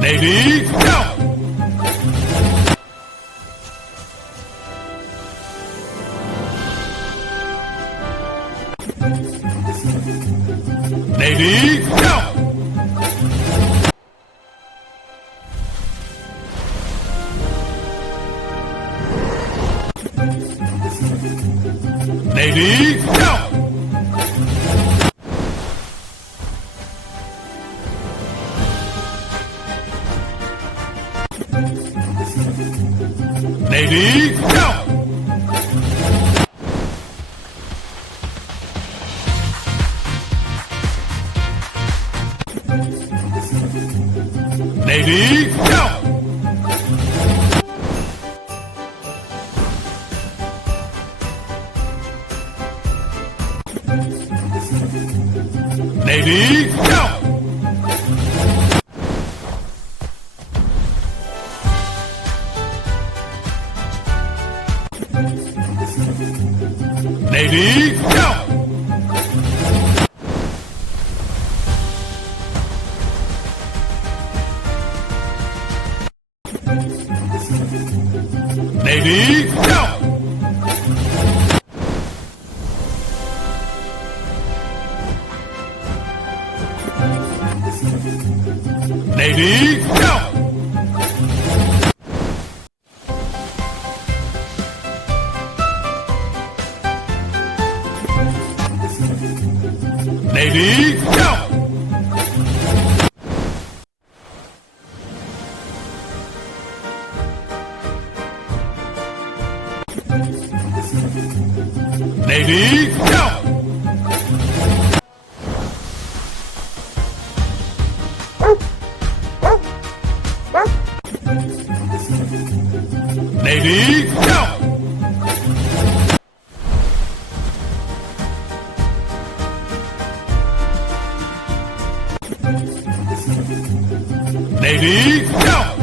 Navy, go! Navy, go! Navy, go! Navy, go! Navy, go! Navy, go! Navy, go! Navy, go! Navy, go! Navy, go! Navy, go! Navy, go! Navy, go!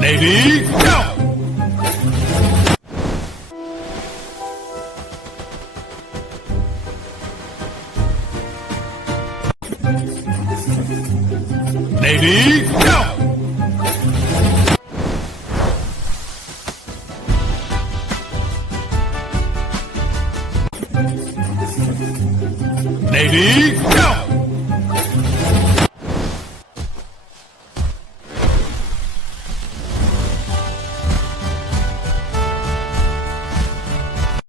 Navy, go! Navy, go! Navy, go!